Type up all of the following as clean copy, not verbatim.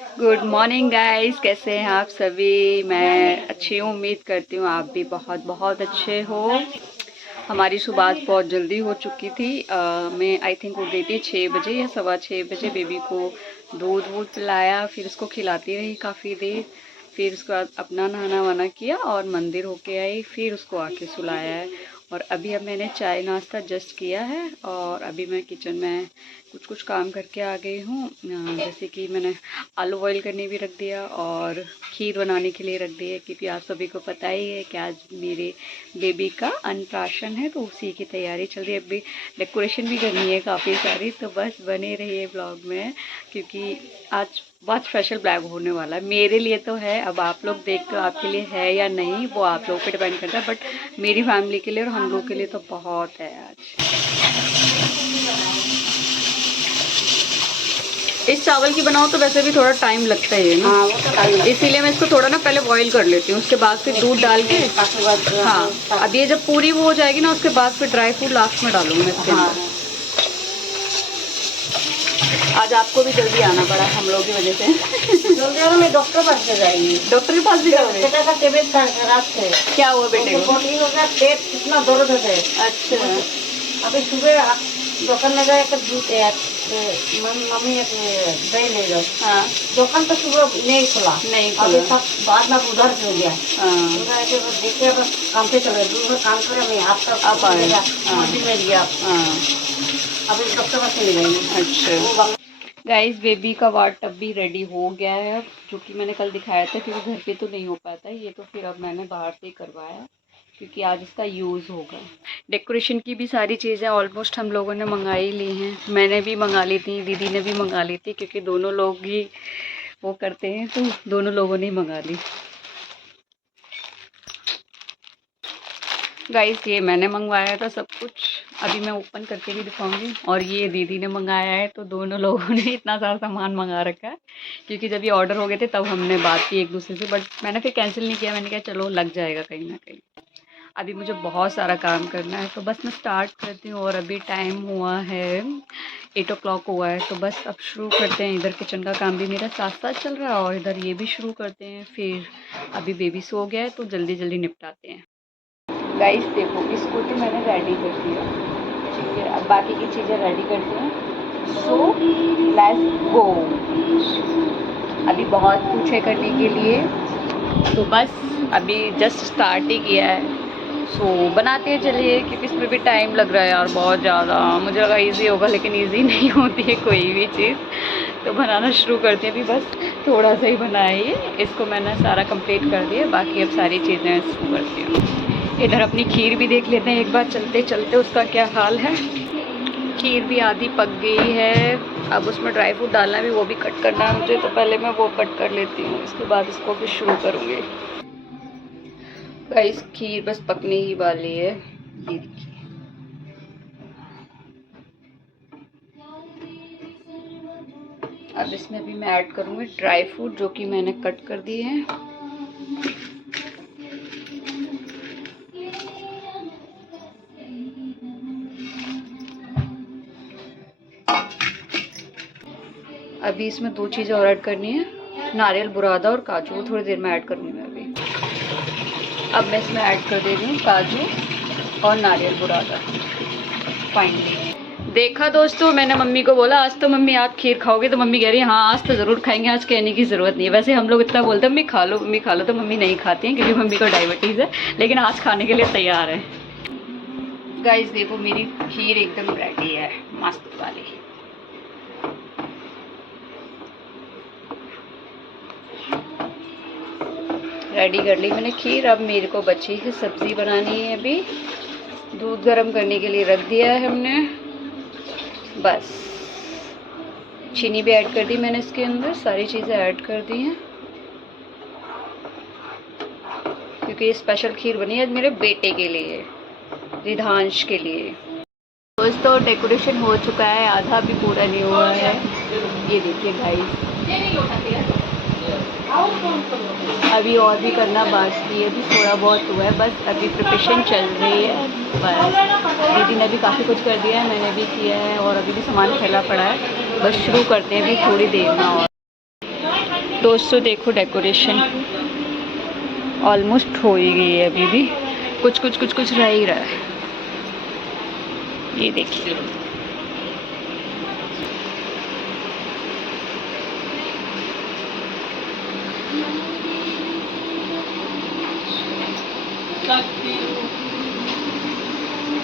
Good morning guys, कैसे हैं आप सभी। मैं अच्छी हूँ, उम्मीद करती हूँ आप भी बहुत बहुत अच्छे हो। हमारी सुबह बहुत जल्दी हो चुकी थी। मैं आई थिंक उठ गई थी 6 बजे या सवा 6 बजे। बेबी को दूध वूध पिलाया, फिर उसको खिलाती रही काफ़ी देर। फिर उसके बाद अपना नहाना वाना किया और मंदिर होके आई, फिर उसको आके सुलाया है। और अभी अब मैंने चाय नाश्ता जस्ट किया है और अभी मैं किचन में कुछ काम करके आ गई हूँ। जैसे कि मैंने आलू बॉईल करने भी रख दिया और खीर बनाने के लिए रख दिया, क्योंकि आप सभी को पता ही है कि आज मेरे बेबी का अन्नप्राशन है, तो उसी की तैयारी चल रही है। अभी डेकोरेशन भी करनी है काफ़ी सारी, तो बस बने रहिए ब्लॉग में, क्योंकि आज बहुत स्पेशल ब्लॉग होने वाला है। मेरे लिए तो है, अब आप लोग देखते हो आपके लिए है या नहीं वो आप लोगों पे डिपेंड करता है, बट मेरी फैमिली के लिए और हम लोग के लिए तो बहुत है आज। इस चावल की बनाओ तो वैसे भी थोड़ा टाइम लगता ही है ना। हाँ, वो तो टाइम लगता है। इसीलिए मैं इसको थोड़ा ना पहले बॉईल कर लेती हूँ, उसके बाद फिर दूध डाल के। हाँ, अब ये जब पूरी वो हो जाएगी ना, उसके बाद फिर ड्राई फ्रूट लास्ट में डालूंगी मैं इसके अंदर। आज आपको भी जल्दी आना पड़ा हम लोगों की वजह से। जल्दी आना, मैं डॉक्टर पास से जाएंगी। डॉक्टर के पास भी जाओगे? बेटा का तबीयत खराब है। क्या हुआ बेटे को? प्रोटीन हो गया, पेट कितना दर्द है। अच्छा। अभी सुबह दुकान में गए मम्मी दही ले लो। हाँ, दुकान तो सुबह नहीं खुला। अभी सब बाद में उधर से हो गया। देखिए बस काम पे चले, दूर काम करे मैं आपका आप आएगा मंदिर में गया। अभी डॉक्टर पास से मिलेंगे। अच्छा गाइस, बेबी का वार्ड टब भी रेडी हो गया है, जो कि मैंने कल दिखाया था, क्योंकि घर पे तो नहीं हो पाता है ये, तो फिर अब मैंने बाहर से ही करवाया, क्योंकि आज इसका यूज़ होगा। डेकोरेशन की भी सारी चीज़ें ऑलमोस्ट हम लोगों ने मंगा ही ली हैं। मैंने भी मंगा ली थी, दीदी ने भी मंगा ली थी, क्योंकि दोनों लोग ही वो करते हैं, तो दोनों लोगों ने ही मंगा ली। गाइस, ये मैंने मंगवाया था सब कुछ, अभी मैं ओपन करके भी दिखाऊंगी। और ये दीदी ने मंगाया है, तो दोनों लोगों ने इतना सारा सामान मंगा रखा है, क्योंकि जब ये ऑर्डर हो गए थे तब हमने बात की एक दूसरे से, बट मैंने फिर कैंसिल नहीं किया। मैंने कहा चलो लग जाएगा कहीं ना कहीं। अभी मुझे बहुत सारा काम करना है, तो बस मैं स्टार्ट करती हूँ। और अभी टाइम हुआ है 8 o'clock हुआ है, तो बस अब शुरू करते हैं। इधर किचन का काम भी मेरा साथ साथ चल रहा है और इधर ये भी शुरू करते हैं। फिर अभी बेबी सो गया है, तो जल्दी जल्दी निपटाते हैं। गाइस देखो, इसको तो मैंने रेडी कर दिया, ठीक है। अब बाकी की चीज़ें रेडी करते हैं, सो लेट्स गो। अभी बहुत कुछ है करने के लिए, तो बस अभी जस्ट स्टार्ट ही किया है, सो बनाते हैं चलिए, क्योंकि इसमें भी टाइम लग रहा है यार बहुत ज़्यादा। मुझे लगा इजी होगा, लेकिन इजी नहीं होती है कोई भी चीज़। तो बनाना शुरू करते हैं। अभी बस थोड़ा सा ही बनाइए, इसको मैंने सारा कंप्लीट कर दिया, बाकी अब सारी चीज़ें शुरू करती हूँ। इधर अपनी खीर भी देख लेते हैं एक बार चलते चलते उसका क्या हाल है। खीर भी आधी पक गई है, अब उसमें ड्राई फ्रूट डालना है भी, वो भी कट करना है मुझे, तो पहले मैं वो कट कर लेती हूँ, उसके बाद इसको भी शुरू करूँगी। गाइस, खीर बस पकने ही वाली है, ये देखिए। अब इसमें भी मैं ऐड करूँगी ड्राई फ्रूट, जो कि मैंने कट कर दिए हैं। अभी इसमें 2 चीज़ें और ऐड करनी है, नारियल बुरादा और काजू, थोड़ी देर में ऐड करूँगी मैं अभी। अब मैं इसमें ऐड कर दे रही हूँ काजू और नारियल बुरादा। फाइनली देखा दोस्तों, मैंने मम्मी को बोला आज तो मम्मी आप खीर खाओगे, तो मम्मी कह रही है हाँ आज तो ज़रूर खाएंगे, आज कहने की ज़रूरत नहीं है। वैसे हम लोग इतना बोलते हैं मम्मी खा लो मम्मी खा लो, तो मम्मी नहीं खाती हैं, क्योंकि मम्मी को डायबिटीज़ है, लेकिन आज खाने के लिए तैयार है। गाइस देखो, मेरी खीर एकदम रेडी है, मस्त वाली। रेडी कर ली मैंने खीर। अब मेरे को बची है सब्ज़ी बनानी है। अभी दूध गर्म करने के लिए रख दिया है हमने, बस चीनी भी ऐड कर दी मैंने इसके अंदर, सारी चीज़ें ऐड कर दी हैं, क्योंकि ये स्पेशल खीर बनी है मेरे बेटे के लिए, रिधांश के लिए। दोस्तों डेकोरेशन हो चुका है, आधा भी पूरा नहीं हुआ है, ये देखिए गाइस। अभी और भी करना बाकी है, अभी थोड़ा बहुत हुआ है, बस अभी प्रिपरेशन चल रही है। बस दीदी ने भी काफ़ी कुछ कर दिया है, मैंने भी किया है, और अभी भी सामान फैला पड़ा है, बस शुरू करते हैं अभी थोड़ी देर में। और दोस्तों देखो डेकोरेशन ऑलमोस्ट हो ही गई है, अभी भी कुछ रह ही रहा है। ये देखिए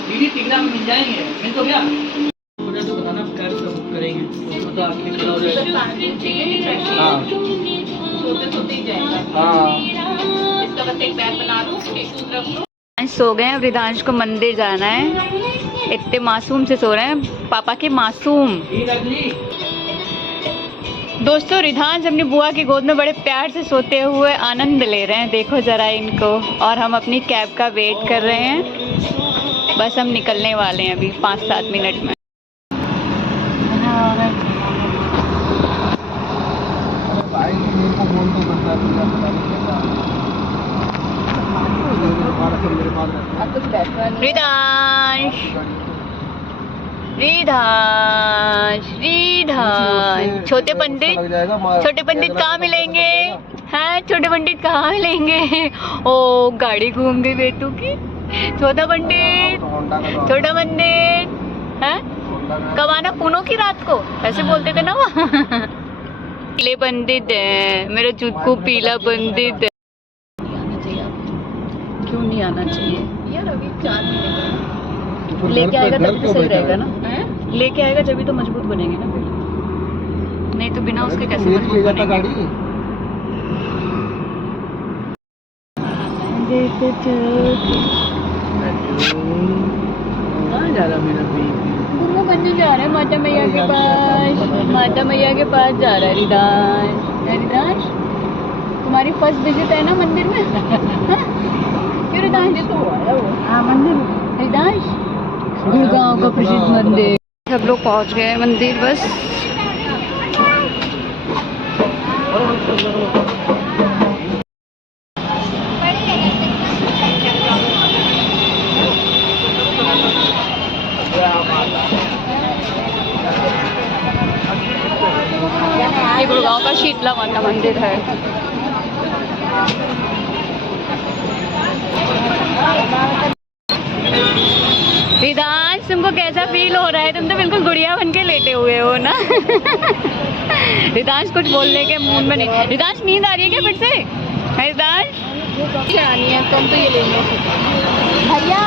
दीदी टिकरा मिल जाएंगे, मिल तो गया तो बताना क्या करेंगे तो आके खड़ा हो जाएगा। हाँ सोते ही जाएगा। हाँ इसका बस एक बैग बना लूं, एक सूट रख लूं। सो गए हैं, रिदांश को मंदिर जाना है। इतने मासूम से सो रहे हैं, पापा के मासूम। दोस्तों रिदांश अपनी बुआ की गोद में बड़े प्यार से सोते हुए आनंद ले रहे हैं, देखो जरा इनको। और हम अपनी कैब का वेट कर रहे हैं, बस हम निकलने वाले हैं अभी 5-7 मिनट में। रिदांश छोटे पंडित कहाँ मिलेंगे? हाँ छोटे पंडित कहाँ मिलेंगे? ओ गाड़ी घूम गई बेटू की। छोटा पंडित है कब आना? पूनों की रात को ऐसे बोलते थे ना वो। पीले पंडित है मेरा चुटकू, पीला पंडित है। क्यों नहीं आना चाहिए यार? अभी 4 महीने लेके आएगा तभी तो सही रहेगा ना। लेके आएगा जब भी तो मजबूत बनेंगे ना, नहीं तो बिना उसके कैसे मजबूत बनेंगे? बनने जा रहे हैं माता मैया के पास। माता मैया के पास जा रहा है रिदांश। तुम्हारी फर्स्ट विजिट है ना मंदिर में? क्यों रिदांश? तो हाँ मंदिर रिदांश, गुड़गांव का प्रसिद्ध मंदिर। सब लोग पहुंच गए हैं मंदिर बस। ये गुड़गांव का शीतला माता मंदिर है। रिदांश तुमको कैसा फील हो रहा है? तुम तो बिल्कुल गुड़िया बन के लेटे हुए हो ना। रिदांश कुछ बोलने के मूड में नहीं। रिदांश नींद आ रही है क्या फिर से? रिदांश क्या आनी है? तुम तो ये लेंगे भैया।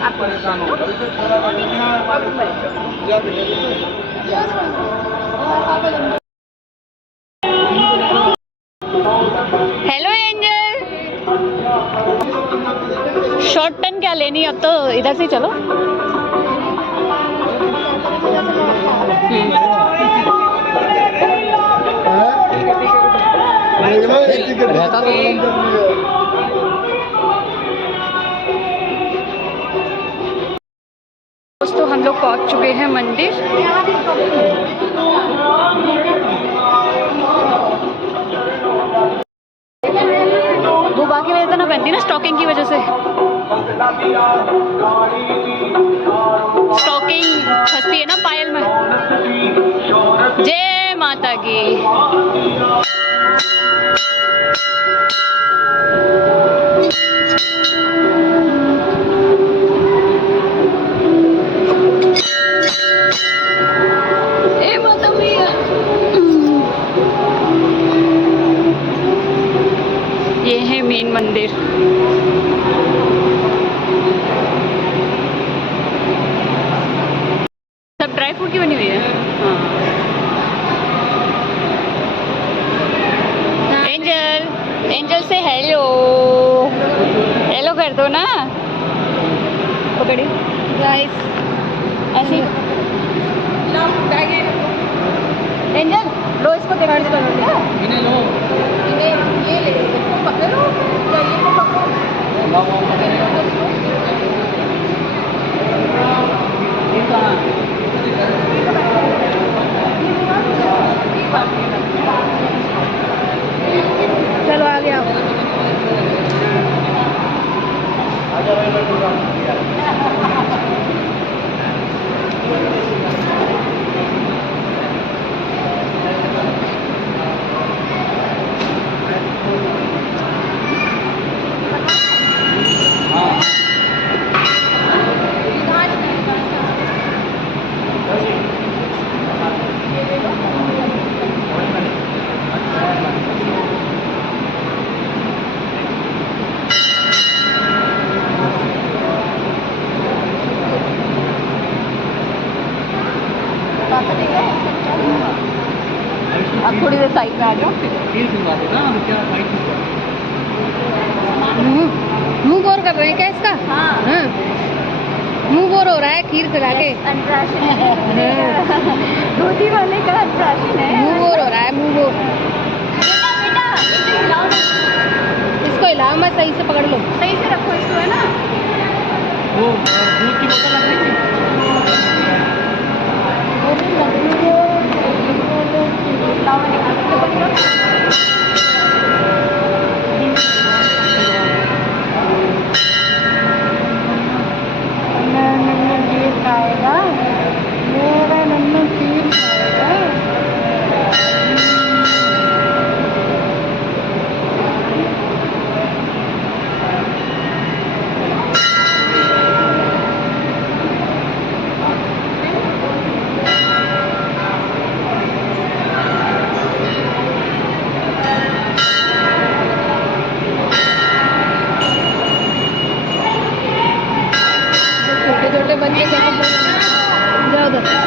आप परेशान हो हेलो एंजल, शॉर्ट टर्न क्या लेनी? अब तो इधर से चलो। दोस्तों हम लोग पहुंच चुके हैं मंदिर। वो बाकी वजह तो ना पहनती ना, स्टॉकिंग की वजह से। स्टॉकिंग फंसती है ना पायल में। जय माता की। ये है मेन मंदिर। सब ड्राई फ्रूट की बनी हुई है। हाँ। एंजल से हेलो हेलो कर दो ना। पकड़ी गाइस ऐसे। एंजल लो इसको देखो इसको क्या इन्हें लो इन्हें ये ले इसको पकड़ो या ये को पकड़ो ये कहाँ चलो आ गया अब थोड़ी देर साइड में आ जाओ ये दिलवा दो ना क्या फाइट मुंह बोर कर रहे हैं क्या इसका हाँ मुंह बोर हो रहा है खीर खिला के धोती वाले का अनुशासन है मुंह बोर हो रहा है मुंह बोर इसको हिलाओ मैं सही से पकड़ लो सही से रखो इसको है ना वो दूध की बोतल लग रही थी खाएगा मेरा नन्नू खीर खाएगा छोटे छोटे बच्चे सब जाओ उधर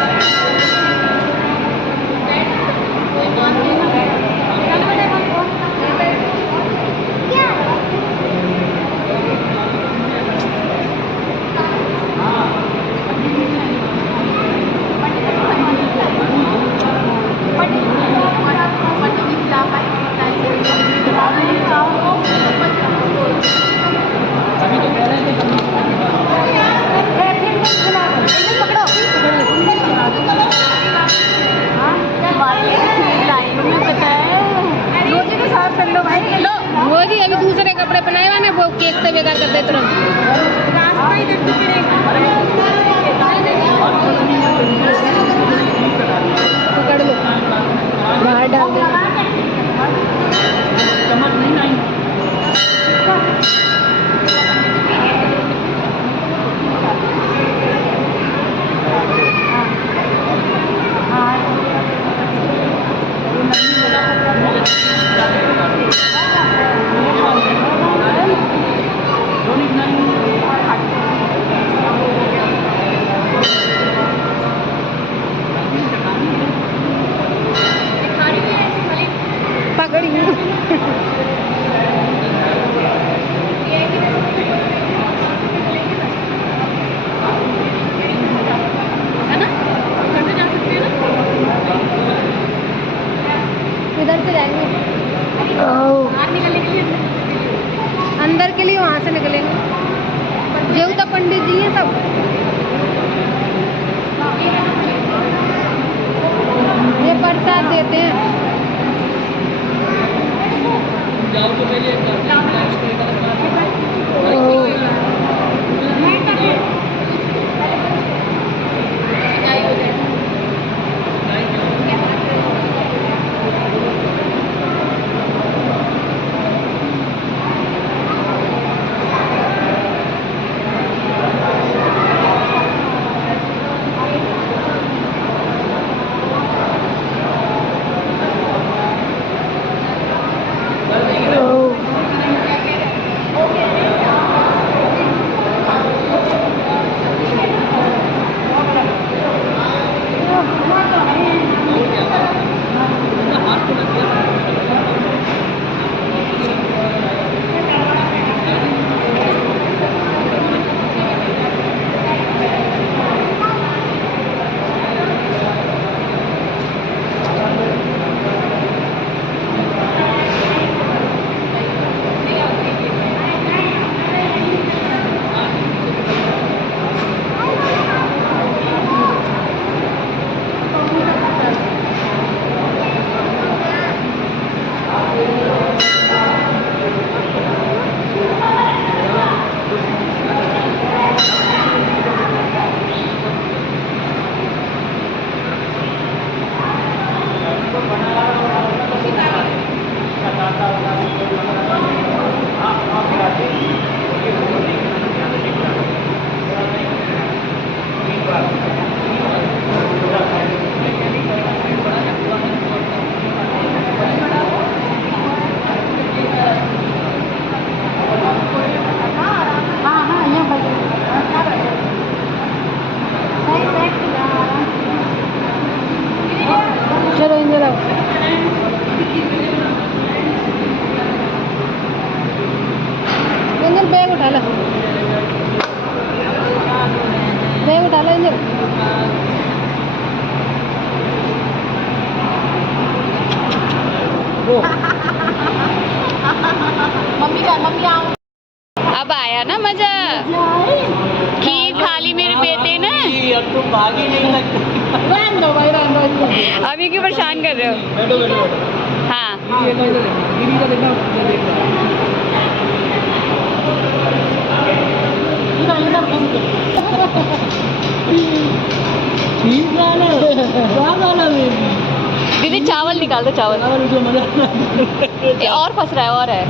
अभी तो कह रहे थे मोदी अभी दूसरे कपड़े पहनाए हुए ना वो केक से बेकार कर दे तुरंत पकड़ लो बाहर डाल दो चम्मच नहीं आई पकड़ी इधर से जाएंगे अंदर के लिए वहाँ से निकलेंगे जो तो पंडित जी हैं सब ये प्रसाद देते हैं जाओ तो पहले वो अब आया ना मजा। खीर खा ली मेरे बेटे ने। अब तुम भागी नहीं लगती। अभी क्यों परेशान कर रहे हो? बैठो बैठो बैठो। हाँ दीदी का देखना मैं देख रहा हूँ। दीदी चावल निकाल दो, चावल। ये और फंस रहा है, और है।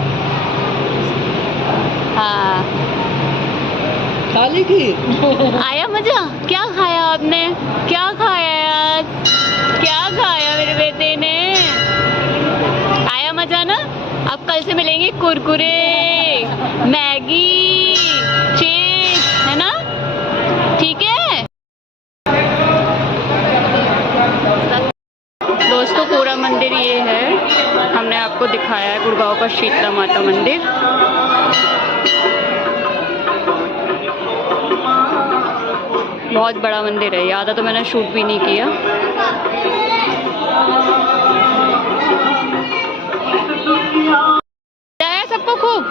हाँ खाली खीर। आया मजा? क्या खाया आपने? क्या खाया आज? क्या खाया मेरे बेटे ने? आया मजा ना? अब कल से मिलेंगे कुरकुरे, मैगी, चिप्स, है ना? ठीक है दोस्तों, पूरा मंदिर ये है। हमने आपको दिखाया है गुड़गांव का शीतला माता मंदिर। बहुत बड़ा मंदिर है। आधा तो मैंने शूट भी नहीं किया। जाया सबको खूब।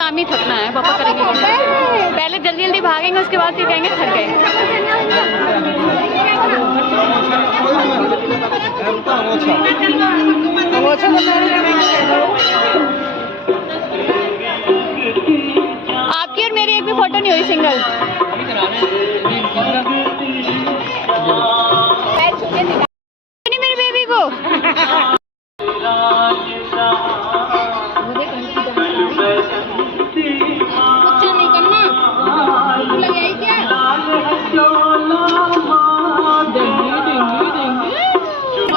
काम ही थकना है, पापा करेंगे। पहले जल्दी जल्दी भागेंगे, उसके बाद फिर कहेंगे थक गए। आपकी और मेरी एक भी फोटो नहीं हुई सिंगल। नहीं मेरे बेबी को। नहीं करना लगे क्या?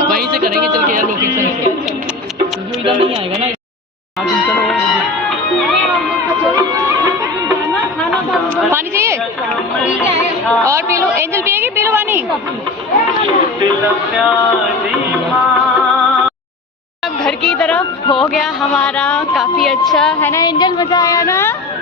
वहीं से करेंगे चल के यार, लोकेशन से। इधर नहीं आएगा ना। चलो पानी चाहिए? और P low. Angel पिएगी? P low पानी। अब घर की तरफ हो गया हमारा। काफी अच्छा है ना एंजल? मजा आया ना?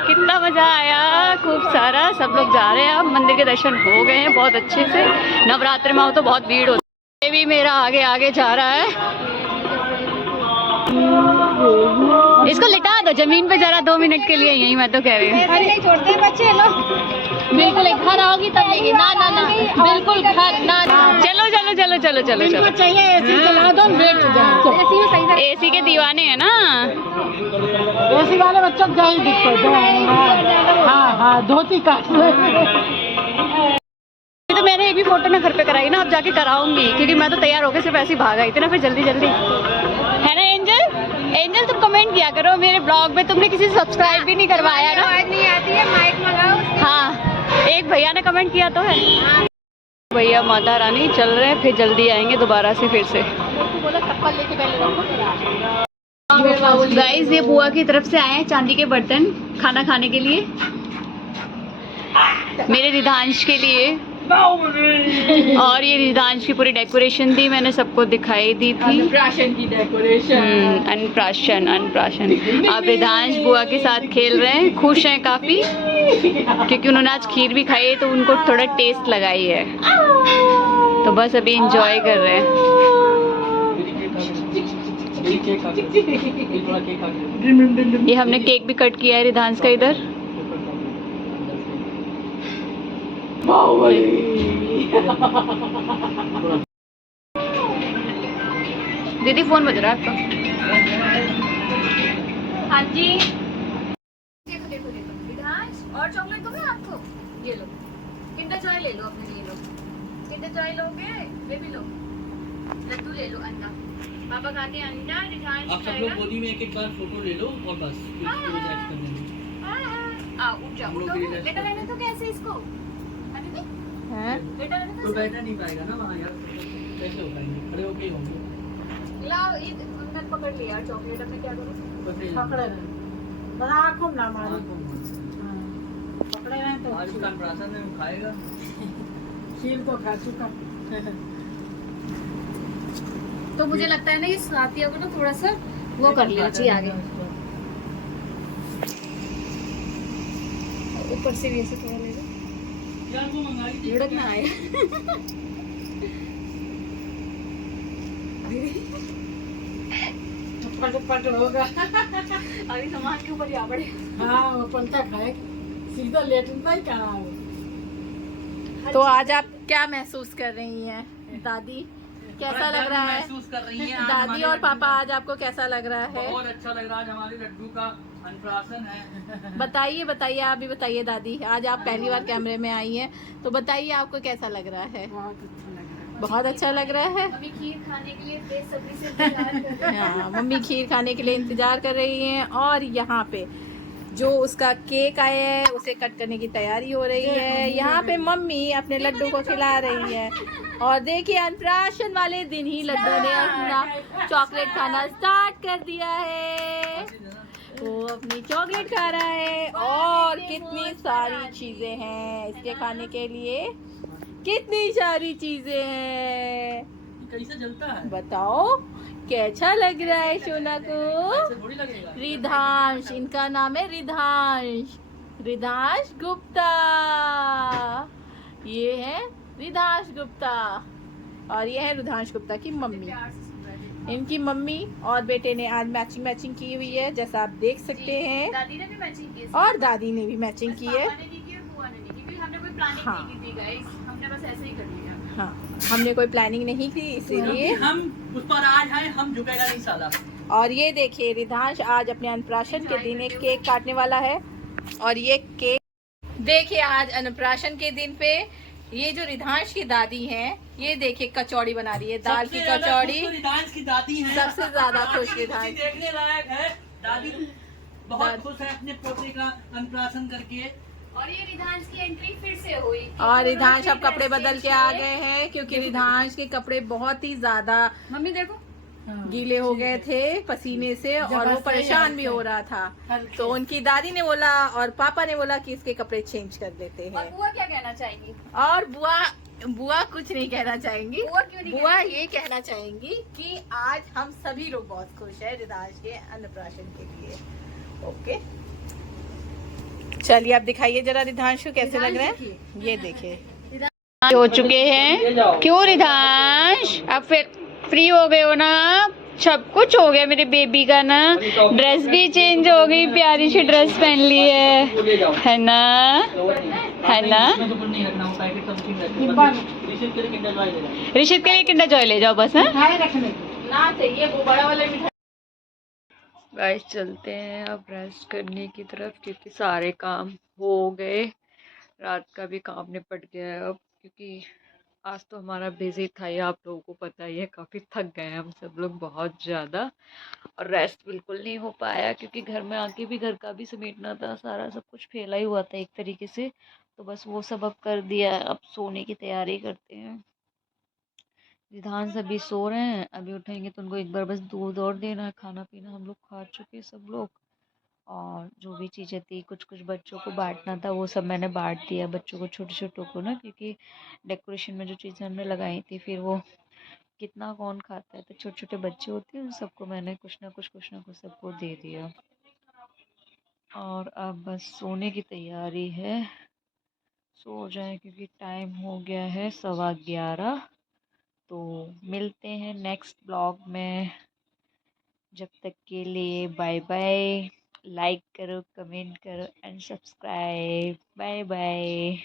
कितना मजा आया, खूब सारा। सब लोग जा रहे हैं अब। मंदिर के दर्शन हो गए हैं बहुत अच्छे से। नवरात्र में हो तो बहुत भीड़ होती है। ये भी मेरा आगे आगे जा रहा है। इसको लिटा दो जमीन पे जरा 2 मिनट के लिए, यही मैं तो कह रही हूँ। नहीं छोड़ते बच्चे लोग। बिल्कुल घर आओगी तब लेंगे। ना ना ना बिल्कुल घर ना। चलो चलो चलो चलो चलो चलो। चाहिए एसी चला दो, बैठ जाओ। एसी के दीवाने हैं ना। एसी वाले बच्चों को यही दिक्कत है। हाँ हाँ धोती काट लो। तो मैंने एक भी फोटो ना घर पे कराई ना, अब जाके कराऊंगी, क्योंकि मैं तो तैयार होकर सिर्फ ऐसे ही भाग आई थी ना, फिर जल्दी जल्दी। है ना एंजल? एंजल तुम कमेंट किया करो मेरे ब्लॉग में। तुमने किसी से सब्सक्राइब भी नहीं करवाया ना। नहीं आती है, माइक मंगाओ। हाँ एक भैया ने कमेंट किया तो है। भैया माता रानी चल रहे हैं, फिर जल्दी आएंगे दोबारा से फिर से। गाइस ये बुआ की तरफ से आए हैं चांदी के बर्तन खाना खाने के लिए, मेरे रिधांश के लिए। और ये रिधांश की पूरी डेकोरेशन थी, मैंने सबको दिखाई दी थी। अन्नप्राशन की डेकोरेशन। अन्नप्राशन। अब रिधांश बुआ के साथ खेल रहे हैं, खुश हैं काफी, क्योंकि उन्होंने आज खीर भी खाई है तो उनको थोड़ा टेस्ट लगाई है, तो बस अभी इंजॉय कर रहे हैं। ये हमने केक भी कट किया है रिधांश का इधर। दीदी फोन बज रहा है आपका। हाँ जी देखो देखो देखो रिधांश, और चॉकलेट दोगे आपको? ये लो, किंडर जॉय ले लो अपने लिए। लो किंडर जॉय लोगे? बेबी लो, लड्डू ले लो। अंडा पापा खाते हैं, अंडा। रिधांश आप सब लोग गोदी में एक बार फोटो ले लो और बस उठ जाओ। बेटा रहने तो कैसे इसको तो बैठना नहीं पाएगा ना वहाँ यार, कैसे हो पाएंगे? खड़े होके ही होंगे। लाओ ये मैंने पकड़ लिया चॉकलेट, अब मैं क्या करूँ? पकड़े रहे, बड़ा आँखों ना मारो। पकड़े रहे तो आज का प्राशन में खाएगा। खीर को खा चुका। तो मुझे लगता है ना ये साथियों को ना थोड़ा सा वो कर लेना चाहिए आगे, ऊपर से भी ऐसे थोड़ा ले लो, लुढ़क ना आए। पट पट होगा। अभी सामान के ऊपर या पड़े। हाँ वो पलटा खाए सीधा लेटना ही कहा। तो आज आप क्या महसूस कर रही हैं दादी? कैसा लग रहा है? महसूस कर रही हैं आज दादी हमारे और लड्डू पापा का- आज आपको कैसा लग रहा है? बहुत अच्छा लग रहा है। आज हमारे लड्डू का अन्नप्राशन है। बताइए बताइए, आप भी बताइए दादी। आज आप पहली बार कैमरे में आई हैं तो बताइए आपको कैसा लग रहा है? बहुत अच्छा लग रहा है। बहुत अच्छा लग रहा है। मम्मी खीर खाने के लिए बेसब्री से इंतजार कर रही है। हाँ, मम्मी खीर खाने के लिए इंतजार कर रही हैं और यहाँ पे जो उसका केक आया है उसे कट करने की तैयारी हो रही है। यहाँ पे मम्मी अपने लड्डू को खिला रही है और देखिए अन्नप्राशन वाले दिन ही लड्डू ने अपना चॉकलेट खाना स्टार्ट कर दिया है। वो अपनी चॉकलेट खा रहा है और कितनी सारी चीजें हैं इसके खाने के लिए, कितनी सारी चीजें हैं। कैसे जलता है? बताओ कैसा लग रहा है सोना को? ऐसे थोड़ी लगेगा। रिधांश, इनका नाम है रिधांश, रिधांश गुप्ता। ये है रिधांश गुप्ता और ये है रिधांश गुप्ता की मम्मी। इनकी मम्मी और बेटे ने आज मैचिंग मैचिंग की हुई है जैसा आप देख सकते हैं। दादी ने भी मैचिंग की और दादी ने भी मैचिंग की है। पापा ने नहीं की और बुआ ने नहीं की, क्योंकि हमने कोई प्लानिंग हाँ। नहीं की थी गाइस, हमने बस ऐसे ही कर लिया। हाँ, हमने कोई प्लानिंग नहीं की इसीलिए। हम उस पर आज हैं, हम झुकेगा नहीं साला। और ये देखिए रिधांश आज अपने अन्नप्राशन के दिन एक केक काटने वाला है और ये केक देखिए आज अन्नप्राशन के दिन पे ये जो रिधांश की दादी हैं ये देखिए कचौड़ी बना रही है, दाल की कचौड़ी। रिधांश की दादी है सबसे ज्यादा खुश रिधांश। देखने लायक है। दादी बहुत खुश है अपने पोते का अन्नप्राशन करके। और ये रिधांश की एंट्री फिर से हुई और रिधांश अब कपड़े बदल के आ गए हैं क्योंकि रिधांश के कपड़े बहुत ही ज्यादा मम्मी देखो गीले हो गए थे पसीने से और वो परेशान भी हो रहा था। तो उनकी दादी ने बोला और पापा ने बोला कि इसके कपड़े चेंज कर देते और हैं। बुआ क्या कहना चाहेगी? और बुआ कुछ नहीं कहना चाहेंगी। बुआ क्यों नहीं बुआ ये कहना चाहेंगी कि आज हम सभी लोग बहुत खुश हैं रिधांश के अन्नप्राशन के लिए। ओके चलिए आप दिखाइए जरा रिधांश को कैसे लग रहा है। ये देखिए हो चुके हैं। क्यों रिधांश अब फिर फ्री हो गए हो ना? सब कुछ हो गया मेरे बेबी का ना। ड्रेस भी चेंज हो गई, प्यारी सी ड्रेस पहन ली है ना? है ना? ऋषित के लिए किंडर जॉय ले जाओ बस। है ना चाहिए वो बड़ा वाला मिठाई। गाइस चलते हैं अब रेस्ट करने की तरफ क्योंकि सारे काम हो गए, रात का भी काम निपट गया है अब। क्योंकि आज तो हमारा बिजी था, ये आप लोगों को पता ही है, काफ़ी थक गए हैं हम सब लोग बहुत ज़्यादा और रेस्ट बिल्कुल नहीं हो पाया क्योंकि घर में आके भी घर का भी समेटना था, सारा सब कुछ फैला ही हुआ था एक तरीके से। तो बस वो सब अब कर दिया, अब सोने की तैयारी करते हैं। रिधांश अभी सो रहे हैं, अभी उठेंगे तो उनको एक बार बस दूध और देना है। खाना पीना हम लोग खा चुके सब लोग और जो भी चीज़ें थी कुछ कुछ बच्चों को बांटना था वो सब मैंने बांट दिया बच्चों को, छोटे छोटों को ना, क्योंकि डेकोरेशन में जो चीज़ें हमने लगाई थी फिर वो कितना कौन खाता है, तो छोटे छोटे बच्चे होते हैं उन सबको मैंने कुछ ना कुछ सबको दे दिया। और अब बस सोने की तैयारी है, सो जाए क्योंकि टाइम हो गया है 11:15। तो मिलते हैं नेक्स्ट ब्लॉग में, जब तक के लिए बाय बाय। लाइक करो, कमेंट करो एंड सब्सक्राइब। Bye bye.